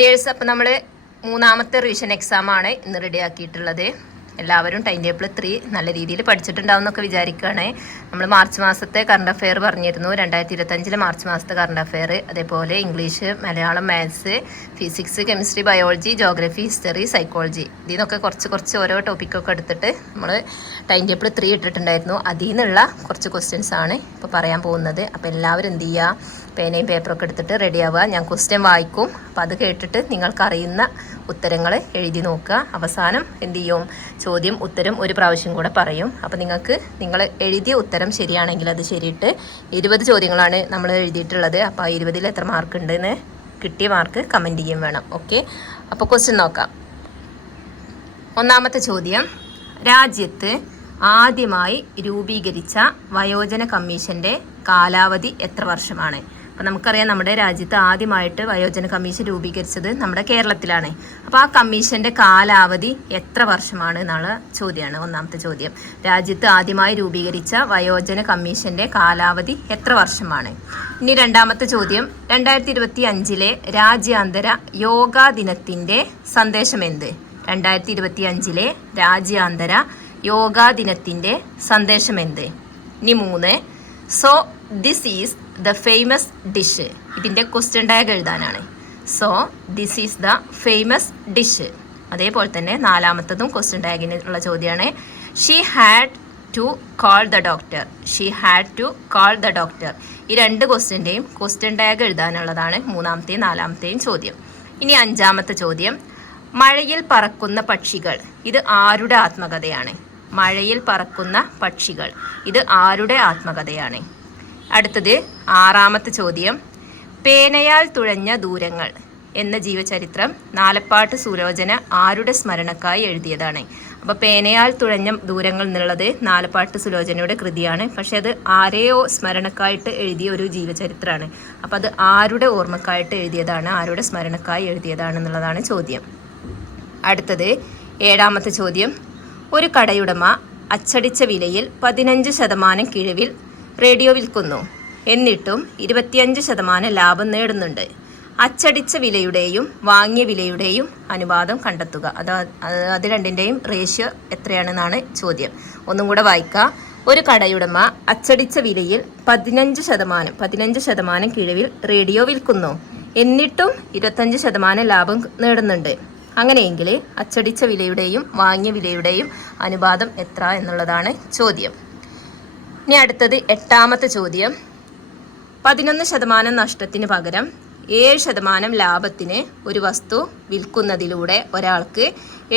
Dears, അപ്പോൾ നമ്മൾ മൂന്നാമത്തെ റിവിഷൻ എക്സാമാണ് ഇന്ന് റെഡിയാക്കിയിട്ടുള്ളത്. എല്ലാവരും ടൈം ടേബിൾ 3 നല്ല രീതിയിൽ പഠിച്ചിട്ടുണ്ടാവും എന്നൊക്കെ വിചാരിക്കുകയാണ്. നമ്മൾ മാർച്ച് മാസത്തെ കറണ്ട് അഫെയർ പറഞ്ഞിരുന്നു, 2025 മാർച്ച് മാസത്തെ കറണ്ട് അഫെയർ. അതേപോലെ English, Malayalam, maths, physics, chemistry, biology, geography, history, psychology, ഇതിനൊക്കെ കുറച്ച് ഓരോ ടോപ്പിക്കൊക്കെ എടുത്തിട്ട് നമ്മൾ ടൈം ടേബിൾ 3 ഇട്ടിട്ടുണ്ടായിരുന്നു. അതിൽ നിന്നുള്ള കുറച്ച് ക്വസ്റ്റ്യൻസ് ആണ് ഇപ്പോൾ പറയാൻ പോകുന്നത്. അപ്പോൾ എല്ലാവരും എന്ത് ചെയ്യുക, പേനയും പേപ്പറൊക്കെ എടുത്തിട്ട് റെഡിയാവുക. ഞാൻ ക്വസ്റ്റ്യൻ വായിക്കും, അപ്പോൾ അത് കേട്ടിട്ട് നിങ്ങൾക്കറിയുന്ന ഉത്തരങ്ങൾ എഴുതി നോക്കുക. അവസാനം എന്ത് ചെയ്യും, ചോദ്യം ഉത്തരം ഒരു പ്രാവശ്യം കൂടെ പറയും. അപ്പോൾ നിങ്ങൾ എഴുതിയ ഉത്തരം ശരിയാണെങ്കിൽ അത് ശരിയിട്ട് 20 ചോദ്യങ്ങളാണ് നമ്മൾ എഴുതിയിട്ടുള്ളത്. അപ്പോൾ 20-ൽ എത്ര മാർക്ക് ഉണ്ടെന്ന് കിട്ടിയ മാർക്ക് കമൻറ്റ് ചെയ്യും വേണം. ഓക്കെ, അപ്പോൾ ക്വസ്റ്റ്യൻ നോക്കാം. ഒന്നാമത്തെ ചോദ്യം, രാജ്യത്ത് ആദ്യമായി രൂപീകരിച്ച വയോജന കമ്മീഷൻ്റെ കാലാവധി എത്ര വർഷമാണ്? അപ്പോൾ നമുക്കറിയാം, നമ്മുടെ രാജ്യത്ത് ആദ്യമായിട്ട് വയോജന കമ്മീഷൻ രൂപീകരിച്ചത് നമ്മുടെ കേരളത്തിലാണ്. അപ്പോൾ ആ കമ്മീഷൻ്റെ കാലാവധി എത്ര വർഷമാണ് എന്നുള്ള ചോദ്യമാണ് ഒന്നാമത്തെ ചോദ്യം. രാജ്യത്ത് ആദ്യമായി രൂപീകരിച്ച വയോജന കമ്മീഷൻ്റെ കാലാവധി എത്ര വർഷമാണ്? ഇനി രണ്ടാമത്തെ ചോദ്യം, 2025 രാജ്യാന്തര യോഗാ ദിനത്തിൻ്റെ സന്ദേശം എന്ത്? 2025 രാജ്യാന്തര യോഗാ ദിനത്തിൻ്റെ സന്ദേശം എന്ത്? ഇനി 3, so this is the famous dish. ഇതിൻ്റെ ക്വസ്റ്റ്യൻ ടാഗ് എഴുതാനാണ്. So this is the famous dish. അതേപോലെ തന്നെ നാലാമത്തതും ക്വസ്റ്റ്യൻ ടാഗിനുള്ള ചോദ്യമാണ്. She had to call the doctor. She had to call the doctor. ഈ രണ്ട് ക്വസ്റ്റ്യൻ്റെയും ക്വസ്റ്റ്യൻ ടാഗ് എഴുതാനുള്ളതാണ് മൂന്നാമത്തെയും നാലാമത്തെയും ചോദ്യം. ഇനി അഞ്ചാമത്തെ ചോദ്യം, മഴയിൽ പറക്കുന്ന പക്ഷികൾ, ഇത് ആരുടെ ആത്മകഥയാണ്? മഴയിൽ പറക്കുന്ന പക്ഷികൾ, ഇത് ആരുടെ ആത്മകഥയാണ്? അടുത്തത് ആറാമത്തെ ചോദ്യം, പേനയാൽ തുഴഞ്ഞ ദൂരങ്ങൾ എന്ന ജീവചരിത്രം നാലപ്പാട്ട് സുലോചന ആരുടെ സ്മരണക്കായി എഴുതിയതാണ്? അപ്പോൾ പേനയാൽ തുഴഞ്ഞ ദൂരങ്ങൾ എന്നുള്ളത് നാലപ്പാട്ട് സുലോചനയുടെ കൃതിയാണ്. പക്ഷെ അത് ആരെയോ സ്മരണക്കായിട്ട് എഴുതിയ ഒരു ജീവചരിത്രമാണ്. അപ്പോൾ അത് ആരുടെ ഓർമ്മക്കായിട്ട് എഴുതിയതാണ്, ആരുടെ സ്മരണക്കായി എഴുതിയതാണ് എന്നുള്ളതാണ് ചോദ്യം. അടുത്തത് ഏഴാമത്തെ ചോദ്യം, ഒരു കടയുടമ അച്ചടിച്ച വിലയിൽ 15% കിഴിവിൽ റേഡിയോ വിൽക്കുന്നു. എന്നിട്ടും 25% ലാഭം നേടുന്നുണ്ട്. അച്ചടിച്ച വിലയുടെയും വാങ്ങിയ വിലയുടെയും അനുപാതം കണ്ടെത്തുക. അത് രണ്ടിൻ്റെയും റേഷ്യോ എത്രയാണെന്നാണ് ചോദ്യം. ഒന്നും കൂടെ വായിക്കുക. ഒരു കടയുടമ അച്ചടിച്ച വിലയിൽ 15% കിഴിവിൽ റേഡിയോ വിൽക്കുന്നു. എന്നിട്ടും 25% ലാഭം നേടുന്നുണ്ട്. അങ്ങനെയെങ്കിൽ അച്ചടിച്ച വിലയുടെയും വാങ്ങിയ വിലയുടെയും അനുപാതം എത്ര എന്നുള്ളതാണ് ചോദ്യം. ഇനി അടുത്തത് എട്ടാമത്തെ ചോദ്യം, 11% നഷ്ടത്തിന് പകരം 7% ലാഭത്തിന് ഒരു വസ്തു വിൽക്കുന്നതിലൂടെ ഒരാൾക്ക്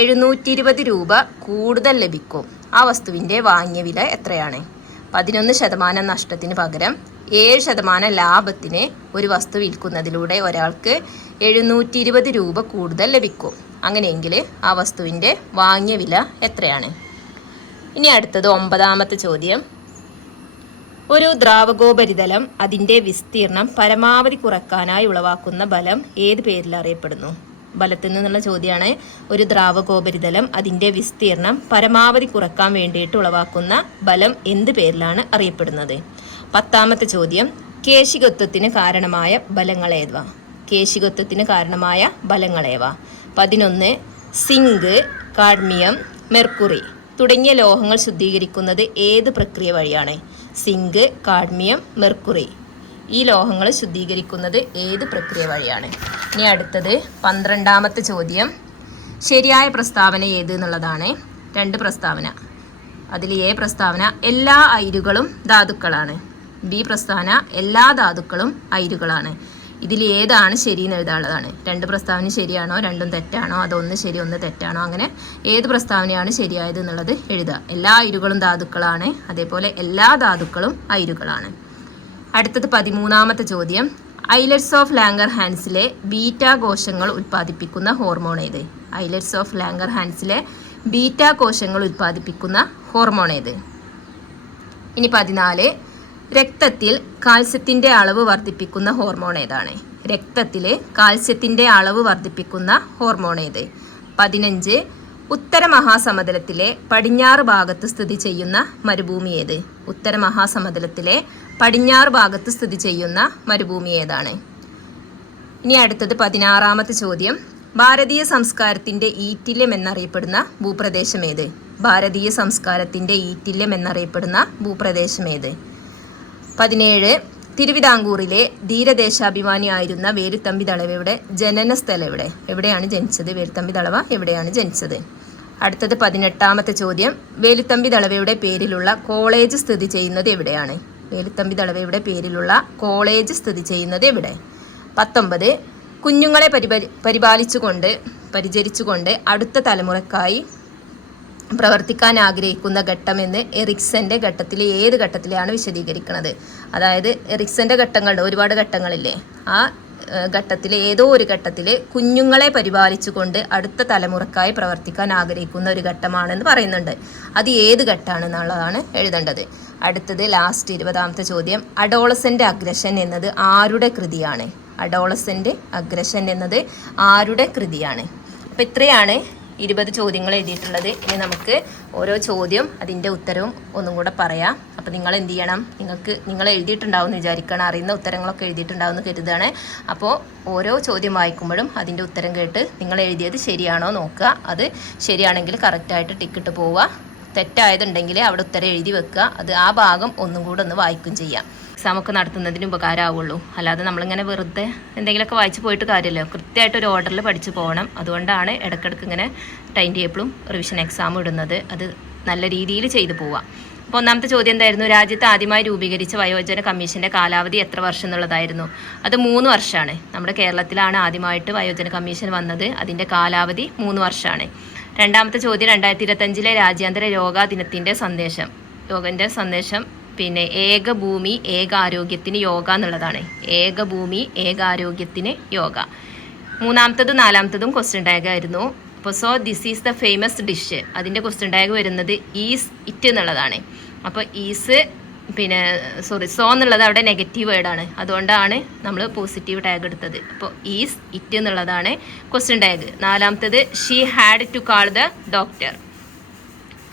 720 രൂപ കൂടുതൽ ലഭിക്കും. ആ വസ്തുവിൻ്റെ വാങ്ങിയ വില എത്രയാണ്? 11% നഷ്ടത്തിന് പകരം 7% ലാഭത്തിന് ഒരു വസ്തു വിൽക്കുന്നതിലൂടെ ഒരാൾക്ക് 720 രൂപ കൂടുതൽ ലഭിക്കും. അങ്ങനെയെങ്കിൽ ആ വസ്തുവിൻ്റെ വാങ്ങിയ വില എത്രയാണ്? ഇനി അടുത്തത് 9ാമത്തെ ചോദ്യം, ഒരു ദ്രാവകോപരിതലം അതിൻ്റെ വിസ്തീർണം പരമാവധി കുറയ്ക്കാനായി ഉളവാക്കുന്ന ബലം ഏത് പേരിൽ അറിയപ്പെടുന്നു? ബലത്തിൽ നിന്നുള്ള ചോദ്യമാണ്. ഒരു ദ്രാവകോപരിതലം അതിൻ്റെ വിസ്തീർണം പരമാവധി കുറയ്ക്കാൻ വേണ്ടിയിട്ട് ഉളവാക്കുന്ന ബലം എന്ത് പേരിലാണ് അറിയപ്പെടുന്നത്? 10ാമത്തെ ചോദ്യം, കേശികത്വത്തിന് കാരണമായ ബലങ്ങളേവ? കേശികത്വത്തിന് കാരണമായ ബലങ്ങളേവ? 11, സിങ്ക്, കാഡ്മിയം, മെർക്കുറി തുടങ്ങിയ ലോഹങ്ങൾ ശുദ്ധീകരിക്കുന്നത് ഏത് പ്രക്രിയ വഴിയാണ്? സിങ്ക്, കാഡ്മിയം, മെർക്കുറി ഈ ലോഹങ്ങൾ ശുദ്ധീകരിക്കുന്നത് ഏത് പ്രക്രിയ വഴിയാണ്? ഇനി അടുത്തത് 12ാമത്തെ ചോദ്യം, ശരിയായ പ്രസ്താവന ഏത് എന്നുള്ളതാണ്. 2 പ്രസ്താവന. അതിൽ എ പ്രസ്താവന എല്ലാ അയിരുകളും ധാതുക്കളാണ്. ബി പ്രസ്താവന എല്ലാ ധാതുക്കളും അയിരുകളാണ്. ഇതിൽ ഏതാണ് ശരിയെന്ന് എഴുതാനുള്ളതാണ്. 2 പ്രസ്താവന ശരിയാണോ, രണ്ടും തെറ്റാണോ, അതൊന്ന് ശരി ഒന്ന് തെറ്റാണോ, അങ്ങനെ ഏത് പ്രസ്താവനയാണ് ശരിയായത് എന്നുള്ളത് എഴുതുക. എല്ലാ അയിരുകളും ധാതുക്കളാണ്, അതേപോലെ എല്ലാ ധാതുക്കളും അയിരുകളാണ്. അടുത്തത് 13ാമത്തെ ചോദ്യം, ഐലറ്റ്സ് ഓഫ് ലാംഗർഹാൻസിലെ ബീറ്റാ കോശങ്ങൾ ഉൽപ്പാദിപ്പിക്കുന്ന ഹോർമോൺ ഏത്? ഐലറ്റ്സ് ഓഫ് ലാംഗർഹാൻസിലെ ബീറ്റാ കോശങ്ങൾ ഉൽപ്പാദിപ്പിക്കുന്ന ഹോർമോൺ ഏത്? ഇനി 14, രക്തത്തിൽ കാൽസ്യത്തിൻ്റെ അളവ് വർദ്ധിപ്പിക്കുന്ന ഹോർമോൺ ഏതാണ്? രക്തത്തിൽ കാൽസ്യത്തിൻ്റെ അളവ് വർദ്ധിപ്പിക്കുന്ന ഹോർമോൺ ഏത്? 15, ഉത്തര മഹാസമതലത്തിലെ പടിഞ്ഞാറ് ഭാഗത്ത് സ്ഥിതി ചെയ്യുന്ന മരുഭൂമി ഏത്? ഉത്തര മഹാസമതലത്തിലെ പടിഞ്ഞാറ് ഭാഗത്ത് സ്ഥിതി ചെയ്യുന്ന മരുഭൂമി ഏതാണ്? ഇനി അടുത്തത് 16ാമത്തെ ചോദ്യം. ഭാരതീയ സംസ്കാരത്തിൻ്റെ ഈറ്റില്യം എന്നറിയപ്പെടുന്ന ഭൂപ്രദേശം ഏത്? ഭാരതീയ സംസ്കാരത്തിൻ്റെ ഈറ്റില്യം എന്നറിയപ്പെടുന്ന ഭൂപ്രദേശം ഏത്? 17. തിരുവിതാംകൂറിലെ ധീരദേശാഭിമാനിയായിരുന്ന വേലുത്തമ്പി ദളവയുടെ ജനന സ്ഥലം എവിടെ? എവിടെയാണ് ജനിച്ചത്? വേലുത്തമ്പി ദളവ എവിടെയാണ് ജനിച്ചത്? അടുത്തത് 18ാമത്തെ ചോദ്യം. വേലുത്തമ്പി ദളവയുടെ പേരിലുള്ള കോളേജ് സ്ഥിതി ചെയ്യുന്നത് എവിടെയാണ്? വേലുത്തമ്പി ദളവയുടെ പേരിലുള്ള കോളേജ് സ്ഥിതി ചെയ്യുന്നത് എവിടെ? 19. കുഞ്ഞുങ്ങളെ പരിചരിച്ചുകൊണ്ട് അടുത്ത തലമുറക്കായി പ്രവർത്തിക്കാൻ ആഗ്രഹിക്കുന്ന ഘട്ടമെന്ന് എറിക്സന്റെ ഘട്ടത്തിലെ ഏത് ഘട്ടത്തിലാണ് വിശദീകരിക്കുന്നത്? അതായത് എറിക്സന്റെ ഘട്ടങ്ങളുണ്ട്, ഒരുപാട് ഘട്ടങ്ങളില്ലേ, ആ ഘട്ടത്തിലെ ഏതോ ഒരു ഘട്ടത്തിൽ കുഞ്ഞുങ്ങളെ പരിപാലിച്ചുകൊണ്ട് അടുത്ത തലമുറക്കായി പ്രവർത്തിക്കാൻ ആഗ്രഹിക്കുന്ന ഒരു ഘട്ടമാണെന്ന് പറയുന്നുണ്ട്. അത് ഏത് ഘട്ടമാണെന്നുള്ളതാണ് എഴുതേണ്ടത്. അടുത്തത് ലാസ്റ്റ് 20ാമത്തെ ചോദ്യം. അഡോളസെന്റ് അഗ്രഷൻ എന്നത് ആരുടെ കൃതിയാണ്? അഡോളസെന്റ് അഗ്രഷൻ എന്നത് ആരുടെ കൃതിയാണ്? അപ്പോൾ ഇത്രയാണ് 20 ചോദ്യങ്ങൾ എഴുതിയിട്ടുള്ളത്. ഇനി നമുക്ക് ഓരോ ചോദ്യം അതിൻ്റെ ഉത്തരവും ഒന്നും കൂടെ പറയാം. അപ്പോൾ നിങ്ങൾ എന്ത് ചെയ്യണം? നിങ്ങൾ എഴുതിയിട്ടുണ്ടാവും എന്ന് വിചാരിക്കണം, അറിയുന്ന ഉത്തരങ്ങളൊക്കെ എഴുതിയിട്ടുണ്ടാവും എന്ന് കരുതാണ്. അപ്പോൾ ഓരോ ചോദ്യം വായിക്കുമ്പോഴും അതിൻ്റെ ഉത്തരം കേട്ട് നിങ്ങൾ എഴുതിയത് ശരിയാണോ നോക്കുക. അത് ശരിയാണെങ്കിൽ കറക്റ്റായിട്ട് ടിക്കിട്ട് പോവുക. തെറ്റായതുണ്ടെങ്കിൽ അവിടെ ഉത്തരം എഴുതി വെക്കുക. അത് ആ ഭാഗം ഒന്നും കൂടെ ഒന്ന് വായിക്കും ചെയ്യാം. എക്സാമൊക്കെ നടത്തുന്നതിന് ഉപകാരമാവുള്ളൂ. അല്ലാതെ നമ്മളിങ്ങനെ വെറുതെ എന്തെങ്കിലുമൊക്കെ വായിച്ച് പോയിട്ട് കാര്യമല്ലോ. കൃത്യമായിട്ട് ഒരു ഓർഡറിൽ പഠിച്ചു പോകണം. അതുകൊണ്ടാണ് ഇടയ്ക്കിടയ്ക്ക് ഇങ്ങനെ ടൈം ടേബിളും റിവിഷൻ എക്സാമും ഇടുന്നത്. അത് നല്ല രീതിയിൽ ചെയ്തു പോവാം. അപ്പോൾ ഒന്നാമത്തെ ചോദ്യം എന്തായിരുന്നു? രാജ്യത്ത് ആദ്യമായി രൂപീകരിച്ച വയോജന കമ്മീഷൻ്റെ കാലാവധി എത്ര വർഷം എന്നുള്ളതായിരുന്നു? അത് 3 വർഷമാണ്. നമ്മുടെ കേരളത്തിലാണ് ആദ്യമായിട്ട് വയോജന കമ്മീഷൻ വന്നത്. അതിൻ്റെ കാലാവധി 3 വർഷമാണ്. രണ്ടാമത്തെ ചോദ്യം 2025 രാജ്യാന്തര യോഗാ ദിനത്തിൻ്റെ സന്ദേശം പിന്നെ ഏക ഭൂമി ഏക ആരോഗ്യത്തിന് യോഗ എന്നുള്ളതാണ്. ഏക ഭൂമി ഏക ആരോഗ്യത്തിന് യോഗ. മൂന്നാമത്തതും 4ാമത്തതും ക്വസ്റ്റ്യൻ ടാഗ് ആയിരുന്നു. അപ്പോൾ this is the famous dish, അതിൻ്റെ ക്വസ്റ്റ്യൻ ടാഗ് വരുന്നത് ഈസ് ഇറ്റ് എന്നുള്ളതാണ്. അപ്പോൾ ഈസ് സോ എന്നുള്ളത് അവിടെ നെഗറ്റീവ് വേർഡാണ്, അതുകൊണ്ടാണ് നമ്മൾ പോസിറ്റീവ് ടാഗ് എടുത്തത്. അപ്പോൾ ഈസ് ഇറ്റ് എന്നുള്ളതാണ് ക്വസ്റ്റ്യൻ ടാഗ്. 4ാമത്തത് she had to call the doctor,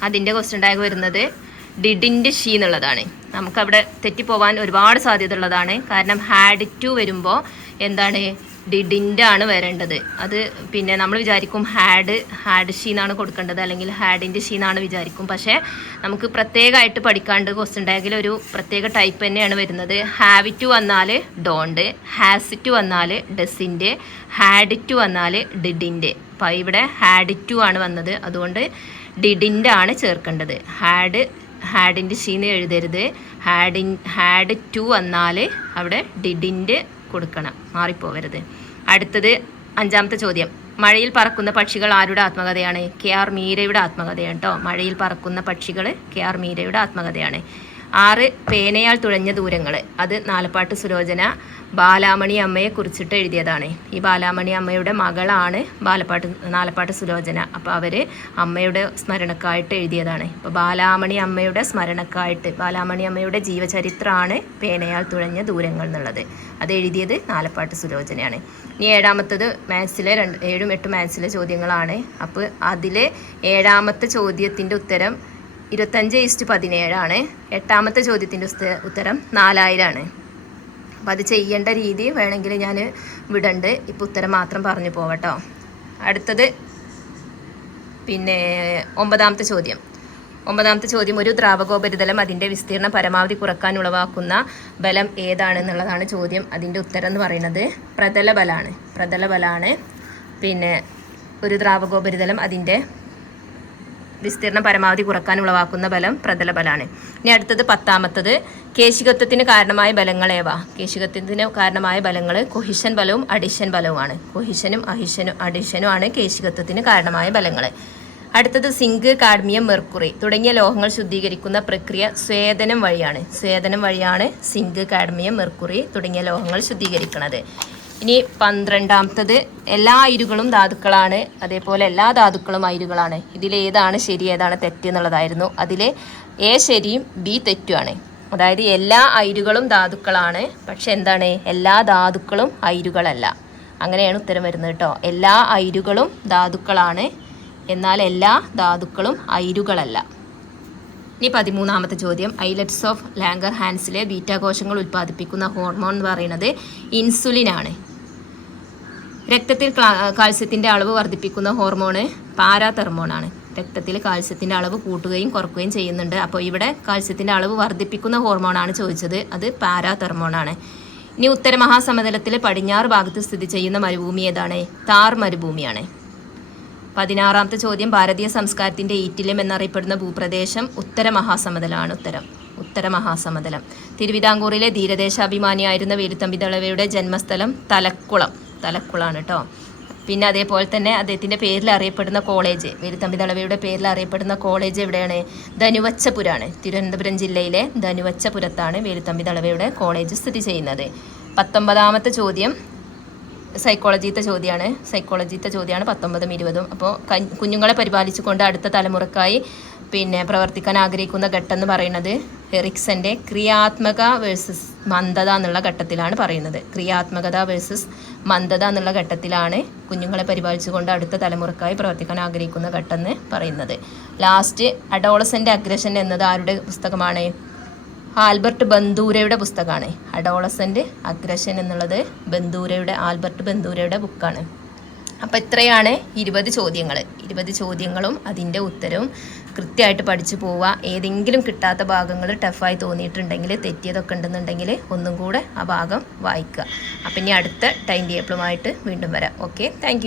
അതിൻ്റെ ക്വസ്റ്റ്യൻ ടാഗ് വരുന്നത് ഡിഡിൻ്റെ ഷീ എന്നുള്ളതാണ്. നമുക്കവിടെ തെറ്റിപ്പോവാൻ ഒരുപാട് സാധ്യത ഉള്ളതാണ്. കാരണം ഹാഡ് ടു വരുമ്പോൾ എന്താണ് ഡിഡിൻ്റെ ആണ് വരേണ്ടത്. അത് നമ്മൾ വിചാരിക്കും ഹാഡ് ഷീ എന്നാണ് കൊടുക്കേണ്ടത്, അല്ലെങ്കിൽ ഹാഡിൻ്റെ ഷീ എന്നാണ് വിചാരിക്കും. പക്ഷേ നമുക്ക് പ്രത്യേകമായിട്ട് പഠിക്കാണ്ട് ക്വസ്റ്റ്യൻ ടാഗിൽ ഒരു പ്രത്യേക ടൈപ്പ് തന്നെയാണ് വരുന്നത്. ഹാവ് ടു വന്നാൽ ഡോണ്ട്, ഹാസ് ടു വന്നാൽ ഡസിൻ്റെ, ഹാഡ് ടു വന്നാൽ ഡിഡിൻ്റെ. അപ്പോൾ ഇവിടെ ഹാഡ് ടു ആണ് വന്നത്, അതുകൊണ്ട് ഡിഡിൻ്റെ ആണ് ചേർക്കേണ്ടത്. ഹാഡിൻ്റെ ഷീന്ന് എഴുതരുത്. ഹാഡ് ടു വന്നാൽ അവിടെ ഡിഡിൻ്റെ കൊടുക്കണം, മാറിപ്പോവരുത്. അടുത്തത് 5ാമത്തെ ചോദ്യം. മഴയിൽ പറക്കുന്ന പക്ഷികൾ ആരുടെ ആത്മകഥയാണ്? KR മീരയുടെ ആത്മകഥയാണ് കേട്ടോ. മഴയിൽ പറക്കുന്ന പക്ഷികൾ KR മീരയുടെ ആത്മകഥയാണ്. 6 പേനയാൽ തുഴഞ്ഞ ദൂരങ്ങൾ, അത് നാലപ്പാട്ട് സുലോചന ബാലാമണി അമ്മയെ കുറിച്ചിട്ട് എഴുതിയതാണ്. ഈ ബാലാമണി അമ്മയുടെ മകളാണ് നാലപ്പാട്ട് സുലോചന. അപ്പോൾ അവർ അമ്മയുടെ സ്മരണക്കായിട്ട് എഴുതിയതാണ്. അപ്പോൾ ബാലാമണി അമ്മയുടെ സ്മരണക്കായിട്ട്, ബാലാമണി അമ്മയുടെ ജീവചരിത്രമാണ് പേനയാൽ തുഴഞ്ഞ ദൂരങ്ങൾ എന്നുള്ളത്. അത് എഴുതിയത് നാലപ്പാട്ട് സുലോചനയാണ്. ഇനി 7ാമത്തത് മാത്സിലെ 7ഉം 8ഉം മാത്സിലെ ചോദ്യങ്ങളാണ്. അപ്പോൾ അതിൽ 7ാമത്തെ ചോദ്യത്തിൻ്റെ ഉത്തരം 25:17 ആണ്. 8ാമത്തെ ചോദ്യത്തിൻ്റെ ഉത്തരം 4000 ആണ്. അപ്പോൾ അത് ചെയ്യേണ്ട രീതി വേണമെങ്കിൽ ഞാൻ വിടണ്ട്. ഇപ്പോൾ ഉത്തരം മാത്രം പറഞ്ഞു പോവട്ടോ. അടുത്തത് 9ാമത്തെ ചോദ്യം. 9ാമത്തെ ചോദ്യം. ഒരു ദ്രാവകോപരിതലം അതിൻ്റെ വിസ്തീർണം പരമാവധി കുറക്കാൻ ഉളവാക്കുന്ന ബലം ഏതാണെന്നുള്ളതാണ് ചോദ്യം. അതിൻ്റെ ഉത്തരം എന്ന് പറയുന്നത് പ്രതലബലാണ്. പ്രതലബലാണ്. ഒരു ദ്രാവകോപരിതലം അതിൻ്റെ വിസ്തീർണം പരമാവധി കുറക്കാൻ ഉളവാക്കുന്ന ബലം പ്രതലബലാണ്. ഇനി അടുത്തത് 10ാമത്തത്. കേശികത്വത്തിന് കാരണമായ ബലങ്ങളേവ? കേശികത്വത്തിന് കാരണമായ ബലങ്ങൾ കൊഹിഷൻ ബലവും അഡിഷൻ ബലവുമാണ്. കൊഹിഷനും അഡിഷനും ആണ് കേശികത്വത്തിന് കാരണമായ ബലങ്ങൾ. അടുത്തത് സിങ്ക്, കാഡ്മിയം, മെർക്കുറി തുടങ്ങിയ ലോഹങ്ങൾ ശുദ്ധീകരിക്കുന്ന പ്രക്രിയ സ്വേദനം വഴിയാണ്. സ്വേദനം വഴിയാണ് സിങ്ക്, കാഡ്മിയം, മെർക്കുറി തുടങ്ങിയ ലോഹങ്ങൾ ശുദ്ധീകരിക്കുന്നത്. ഇനി 12ാമത്തത്. എല്ലാ അയിരുകളും ധാതുക്കളാണ്, അതേപോലെ എല്ലാ ധാതുക്കളും അയിരുകളാണ്. ഇതിലേതാണ് ശരി ഏതാണ് തെറ്റ് എന്നുള്ളതായിരുന്നു. അതിൽ A ശരിയും B തെറ്റുമാണ്. അതായത് എല്ലാ അയിരുകളും ധാതുക്കളാണ്, പക്ഷെ എന്താണ്, എല്ലാ ധാതുക്കളും അയിരുകളല്ല. അങ്ങനെയാണ് ഉത്തരം വരുന്നത് കേട്ടോ. എല്ലാ അയിരുകളും ധാതുക്കളാണ്, എന്നാൽ എല്ലാ ധാതുക്കളും അയിരുകളല്ല. ഇനി 13ാമത്തെ ചോദ്യം. ഐലറ്റ്സ് ഓഫ് ലാംഗർ ഹാൻസിലെ ബീറ്റാ കോശങ്ങൾ ഉൽപ്പാദിപ്പിക്കുന്ന ഹോർമോൺ എന്ന് പറയുന്നത് ഇൻസുലിനാണ്. രക്തത്തിൽ കാൽസ്യത്തിൻ്റെ അളവ് വർദ്ധിപ്പിക്കുന്ന ഹോർമോണ് പാരാതെർമോണാണ്. രക്തത്തിൽ കാൽസ്യത്തിൻ്റെ അളവ് കൂട്ടുകയും കുറക്കുകയും ചെയ്യുന്നുണ്ട്. അപ്പോൾ ഇവിടെ കാൽസ്യത്തിൻ്റെ അളവ് വർദ്ധിപ്പിക്കുന്ന ഹോർമോണാണ് ചോദിച്ചത്, അത് പാരാതെർമോണാണ്. ഇനി ഉത്തര മഹാസമതലത്തിൽ പടിഞ്ഞാറ് ഭാഗത്ത് സ്ഥിതി ചെയ്യുന്ന മരുഭൂമി ഏതാണ്? താർ മരുഭൂമിയാണ്. 16ാമത്തെ ചോദ്യം, ഭാരതീയ സംസ്കാരത്തിൻ്റെ ഈറ്റില്യം എന്നറിയപ്പെടുന്ന ഭൂപ്രദേശം ഉത്തര മഹാസമതലമാണ്. ഉത്തര മഹാസമതലം. തിരുവിതാംകൂറിലെ ധീരദേശാഭിമാനിയായിരുന്ന വേലുത്തമ്പി ദളവയുടെ ജന്മസ്ഥലം തലക്കുളാണ് കേട്ടോ. പിന്നെ അതേപോലെ തന്നെ അദ്ദേഹത്തിൻ്റെ പേരിൽ അറിയപ്പെടുന്ന കോളേജ്, വേലുത്തമ്പി ദളവയുടെ പേരിൽ അറിയപ്പെടുന്ന കോളേജ് എവിടെയാണ്? ധനുവച്ചപുരാണ്. തിരുവനന്തപുരം ജില്ലയിലെ ധനുവച്ചപുരത്താണ് വേലുത്തമ്പി ദളവയുടെ കോളേജ് സ്ഥിതി ചെയ്യുന്നത്. 19ാമത്തെ ചോദ്യം സൈക്കോളജിത്തെ ചോദ്യമാണ്. 19ഉം 20ഉം. അപ്പോൾ കുഞ്ഞുങ്ങളെ പരിപാലിച്ചുകൊണ്ട് അടുത്ത തലമുറക്കായി പ്രവർത്തിക്കാൻ ആഗ്രഹിക്കുന്ന ഘട്ടം എന്ന് പറയുന്നത് എറിക്സന്റെ ക്രിയാത്മക വേഴ്സസ് മന്ദത എന്നുള്ള ഘട്ടത്തിലാണ് പറയുന്നത്. ക്രിയാത്മകത വേഴ്സസ് മന്ദത എന്നുള്ള ഘട്ടത്തിലാണ് കുഞ്ഞുങ്ങളെ പരിപാലിച്ചുകൊണ്ട് അടുത്ത തലമുറക്കായി പ്രവർത്തിക്കാൻ ആഗ്രഹിക്കുന്ന ഘട്ടം എന്ന് പറയുന്നത്. ലാസ്റ്റ് അഡോളസെന്റ് അഗ്രഷൻ എന്നത് ആരുടെ പുസ്തകമാണ്? ആൽബർട്ട് ബന്ദൂരയുടെ പുസ്തകമാണ്. അഡോളസെന്റ് അഗ്രഷൻ എന്നുള്ളത് ആൽബർട്ട് ബന്ദൂരയുടെ ബുക്കാണ്. അപ്പോൾ ഇത്രയാണ് 20 ചോദ്യങ്ങൾ. 20 ചോദ്യങ്ങളും അതിൻ്റെ ഉത്തരവും കൃത്യമായിട്ട് പഠിച്ചു പോവുക. ഏതെങ്കിലും കിട്ടാത്ത ഭാഗങ്ങൾ ടഫായി തോന്നിയിട്ടുണ്ടെങ്കിൽ, തെറ്റിയതൊക്കെ ഉണ്ടെന്നുണ്ടെങ്കിൽ ഒന്നും കൂടെ ആ ഭാഗം വായിക്കുക. അപ്പം ഇനി അടുത്ത ടൈം ടേബിളുമായിട്ട് വീണ്ടും വരാം. Okay, thank